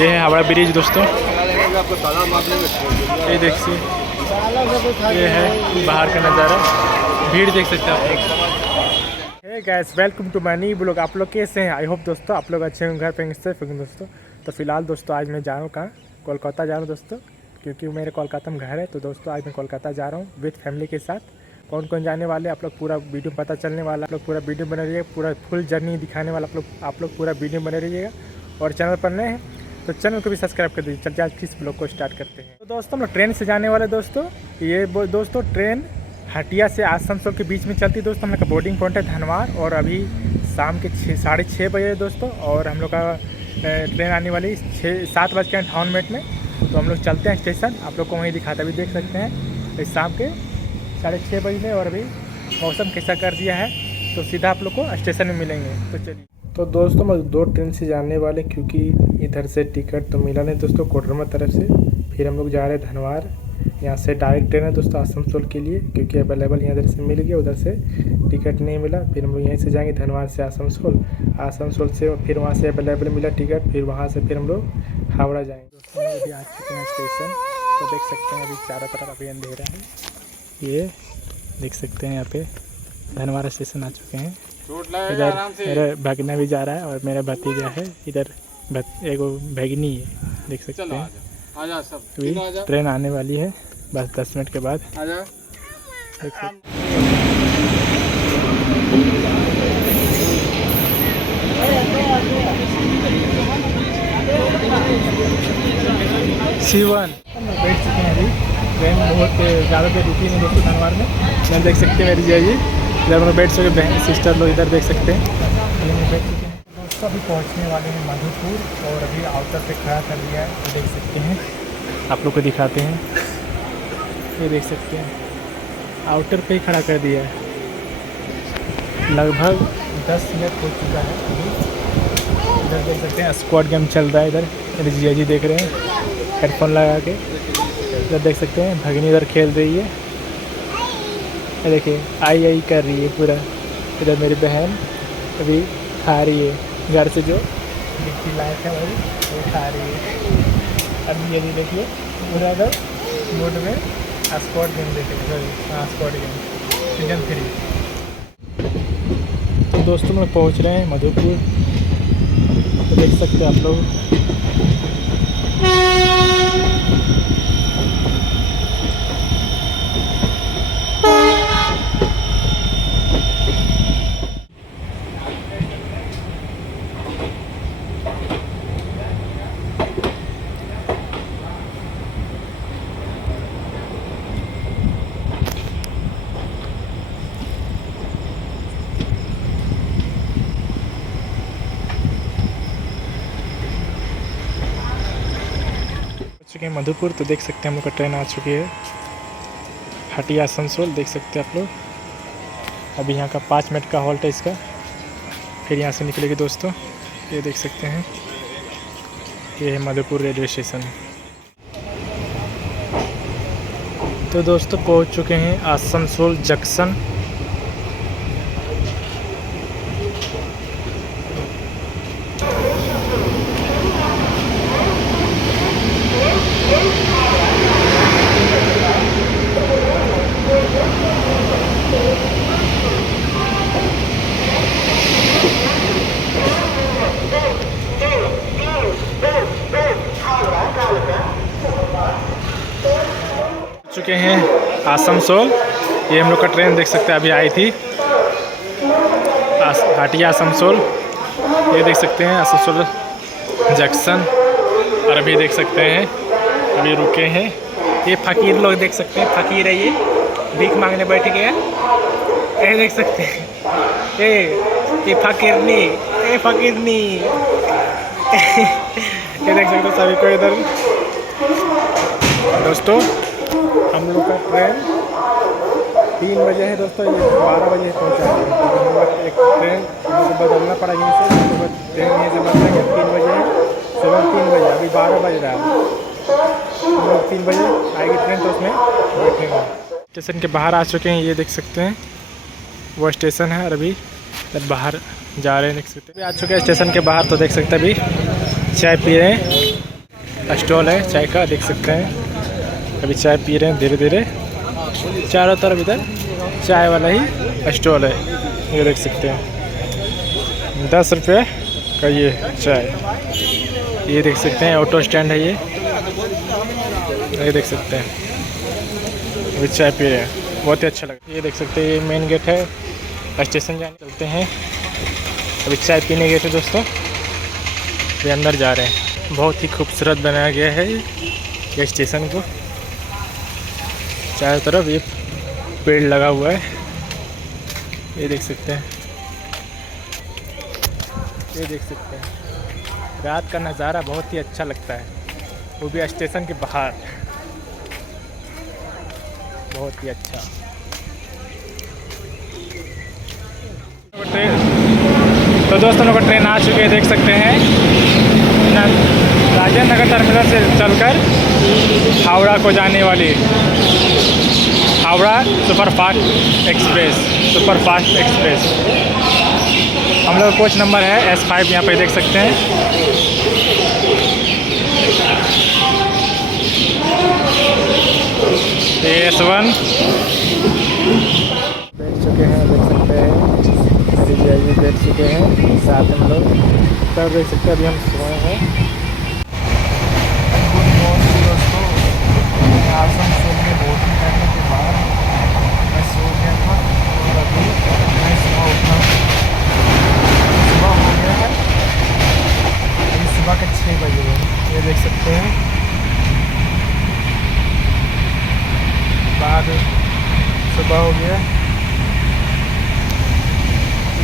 ये है हावड़ा ब्रिज दोस्तों। ये देखिए, ये है बाहर का नज़ारा, भीड़ देख सकते हैं आप। Hey guys, welcome to my new blog. आप लोग कैसे हैं? आई होप दोस्तों आप लोग अच्छे होंगे, घर पे सेफ होंगे दोस्तों। तो फिलहाल दोस्तों आज मैं जा रहा हूँ कहाँ, कोलकाता जा रहा हूँ दोस्तों, क्योंकि मेरे कोलकाता में घर है। तो दोस्तों आज मैं कोलकाता जा रहा हूँ विथ फैमिली के साथ। कौन कौन जाने वाले आप लोग पूरा वीडियो पता चलने वाला, आप लोग पूरा वीडियो बने रहिएगा, पूरा फुल जर्नी दिखाने वाला आप लोग पूरा वीडियो बने रहिएगा। और चैनल पर नए हैं तो चैनल को भी सब्सक्राइब कर दीजिए। चलिए आज किस ब्लॉग को स्टार्ट करते हैं। तो दोस्तों हम लोग ट्रेन से जाने वाले दोस्तों। ये दोस्तों ट्रेन हटिया से आसनसोल के बीच में चलती है दोस्तों। हम लोग का बोर्डिंग पॉइंट है धनवार, और अभी शाम के 6:30 बजे दोस्तों। और हम लोग का ट्रेन आने वाली 7:58 में। तो हम लोग चलते हैं स्टेशन, आप लोग को वहीं दिखाता भी देख सकते हैं। शाम के 6:30 बजे और अभी मौसम कैसा कर दिया है, तो सीधा आप लोग को स्टेशन में मिलेंगे। तो चलिए। तो दोस्तों हम 2 ट्रेन से जाने वाले, क्योंकि इधर से टिकट तो मिला नहीं दोस्तों कोडरमा तरफ से। फिर हम लोग जा रहे हैं धनवार, यहाँ से डायरेक्ट ट्रेन है दोस्तों आसनसोल के लिए, क्योंकि अवेलेबल यहाँ इधर से मिल गया, उधर से टिकट नहीं मिला। फिर हम लोग यहीं से जाएंगे धनवार से आसनसोल, आसनसोल से फिर वहाँ से अवेलेबल मिला टिकट, फिर वहाँ से फिर हम लोग हावड़ा जाएंगे दोस्तों। अभी आ चुके हैं स्टेशन, तो देख सकते हैं अभी चारों तरफ अभी अंधेरा है। ये देख सकते हैं यहाँ पे धनवार स्टेशन आ चुके हैं। इधर मेरा भगना भी जा रहा है और मेरा भतीजा है इधर, एक भगनी है, देख सकते हैं। अभी ट्रेन आने वाली है बस 10 मिनट के बाद। देख सकते शिवन बैठ चुके हैं। अभी ट्रेन बहुत ज़्यादा देर रुकी नहीं दोस्तों धनवार में। इधर देख सकते हैं मेरी जी, इधर हम बैठ चुके बहन सिस्टर लोग इधर देख सकते हैं। बैठ चुके हैं दोस्तों, अभी पहुंचने वाले हैं मधुपुर, और अभी आउटर पे खड़ा कर दिया है, तो देख सकते हैं। आप लोग को दिखाते हैं, ये देख सकते हैं आउटर पे ही खड़ा कर दिया है। लगभग 10 मिनट हो चुका है अभी। इधर देख सकते हैं स्क्वाड गेम चल रहा है, इधर मेरे जिया जी देख रहे हैं हेडफोन लगा के। इधर देख सकते हैं भगनी इधर खेल रही है, देखिए आई कर रही है पूरा। इधर मेरी बहन अभी खा रही है, घर से जो मिट्टी लायक है वो खा रही है। अभी ये देखिए पूरा इधर मोड में स्क्वाड गेम देख रहे हैं। हाँ, स्क्वाड गेम सीजन 3। तो दोस्तों हम पहुँच रहे हैं मधुपुर, तो देख सकते हैं आप लोग। चुके हैं मधुपुर, तो देख सकते हैं हम लोग का ट्रेन आ चुकी है हटिया आसनसोल, देख सकते हैं आप लोग। अभी यहाँ का 5 मिनट का हॉल्ट है इसका, फिर यहाँ से निकलेगी दोस्तों। ये देख सकते हैं, ये है मधुपुर रेलवे स्टेशन। तो दोस्तों पहुँच चुके हैं आसनसोल जंक्शन। चुके हैं आसनसोल, ये हम लोग का ट्रेन देख सकते हैं अभी आई थी हटिया आसनसोल। ये देख सकते हैं आसनसोल जंक्शन, और अभी देख सकते हैं अभी रुके हैं। ये फकीर लोग देख सकते हैं, फकीर है ये, भीख मांगने बैठ गए। ये देख सकते हैं, ये फकीरनी, ये फकीरनी। ये देख सकते हैं सभी को इधर। दोस्तों हम लोग का ट्रेन 3 बजे है दोस्तों, ये 12 बजे पहुँचा है। तो एक ट्रेन हमको बदलना पड़ा यहीं से, तो ट्रेन यहीं से बदलेंगे 3 बजे है, सुबह 3 बजे, अभी 12 बज रहा है। हम लोग 3 बजे आएगी ट्रेन, तो उसमें बैठेंगे। स्टेशन के बाहर आ चुके हैं, ये देख सकते हैं वो स्टेशन है, और अभी बाहर जा रहे हैं, देख सकते हैं। आ चुके हैं स्टेशन के बाहर, तो देख सकते हैं अभी चाय पी रहे हैं। स्टॉल है चाय का, देख सकते हैं। अभी चाय पी रहे हैं धीरे धीरे। चारों तरफ इधर चाय वाला ही स्टॉल है, ये देख सकते हैं। 10 रुपये का ये चाय, ये देख सकते हैं। ऑटो स्टैंड है ये देख सकते हैं। अभी चाय पी रहे हैं, बहुत ही अच्छा लगा। ये देख सकते हैं, ये मेन गेट है, स्टेशन जाने चलते हैं। अभी चाय पीने गए थे दोस्तों, ये अंदर जा रहे हैं। बहुत ही खूबसूरत बनाया गया है ये स्टेशन को। चारों तरफ ये पेड़ लगा हुआ है, ये देख सकते हैं। ये देख सकते हैं, रात का नज़ारा बहुत ही अच्छा लगता है, वो भी स्टेशन के बाहर, बहुत ही अच्छा। तो दोस्तों लोग ट्रेन आ चुके हैं, देख सकते हैं। राजेंद्र नगर टर्मिनल से चलकर हावड़ा को जाने वाली हावड़ा सुपरफास्ट एक्सप्रेस। हम लोग कोच नंबर है S5, यहाँ पे देख सकते हैं। S1 बैठ चुके हैं, देख सकते हैं। मेरी बैठ चुके हैं साथ में हम लोग, तब देख सकते हैं। अभी हम सोए हैं। दोस्तों, आसन सोने बोटिंग करने के बाद मैं सो गया था और अभी मैं सुबह उठा। सुबह हो गया है, अभी सुबह के 6 बजे हैं, ये देख सकते हैं। बाद सुबह हो गया,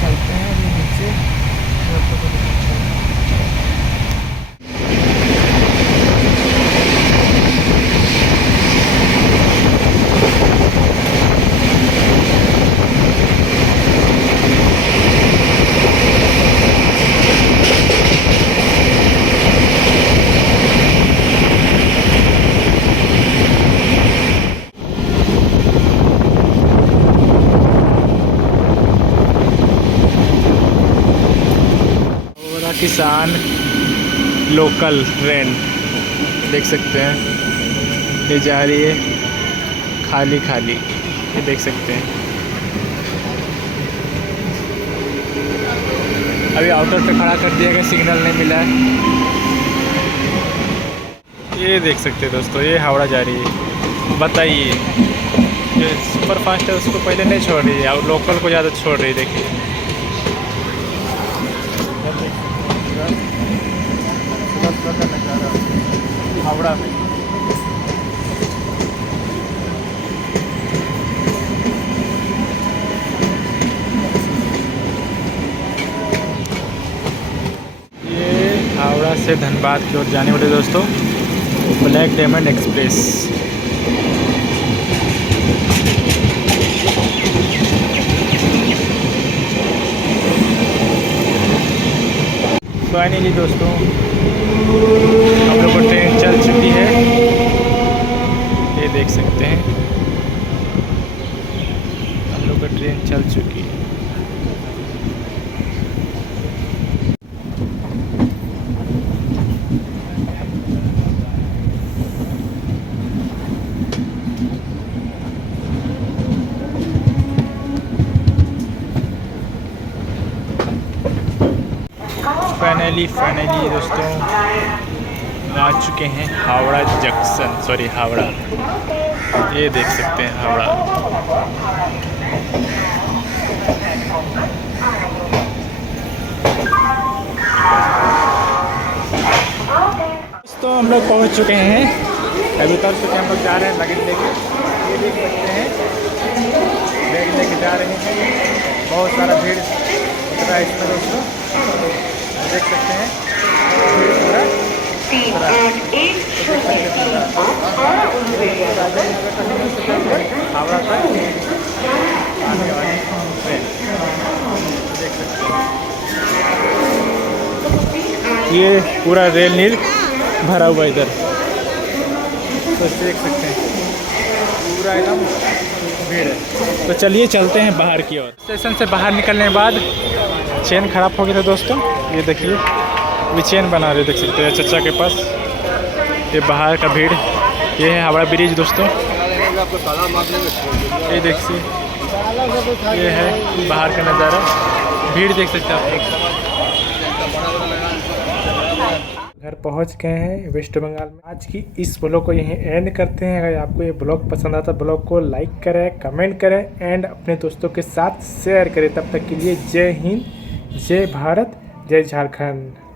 चलते हैं अभी नीचे। किसान लोकल ट्रेन देख सकते हैं, ये जा रही है खाली खाली, ये देख सकते हैं। अभी आउटर पे खड़ा कर दिया गया, सिग्नल नहीं मिला है। ये देख सकते हैं दोस्तों, ये हावड़ा जा रही है। बताइए, जो सुपर फास्ट है उसको पहले नहीं छोड़ रही है और लोकल को ज़्यादा छोड़ रही है। देखिए हावड़ा में ये हावड़ा से धनबाद की ओर जाने वाले दोस्तों ब्लैक डायमंड एक्सप्रेस। फाइनली दोस्तों हम लोग को ट्रेन चल चुकी है, ये देख सकते हैं। हम लोग का ट्रेन चल चुकी है। फाइनली दोस्तों आ चुके हैं हावड़ा जंक्शन, सॉरी हावड़ा, ये देख सकते हैं हावड़ा। दोस्तों हम लोग पहुंच चुके हैं, अभी तक चुके हम लोग जा रहे हैं लगेज लेके। ये देख सकते हैं बैग लेके जा रहे हैं, बहुत सारा भीड़ उतरा है इसमें दोस्तों, देख सकते हैं। हावड़ा तक आने वाली ट्रेन देख सकते हैं। ये पूरा रेल नील भरा हुआ इधर, तो देख सकते हैं पूरा एकदम भीड़ है। तो चलिए चलते हैं बाहर की ओर। स्टेशन से बाहर निकलने के बाद चेन ख़राब हो गया था दोस्तों, ये देखिए, अभी चेन बना रहे, देख सकते हैं चाचा के पास। ये बाहर का भीड़, ये है हावड़ा ब्रिज दोस्तों। ये देखिए, ये है बाहर का नज़ारा, भीड़ देख सकते हैं आप। घर पहुंच गए हैं वेस्ट बंगाल में। आज की इस ब्लॉग को यहीं एंड करते हैं। अगर आपको ये ब्लॉग पसंद आता है, ब्लॉग को लाइक करें, कमेंट करें एंड अपने दोस्तों के साथ शेयर करें। तब तक के लिए जय हिंद, जय भारत, जय झारखंड।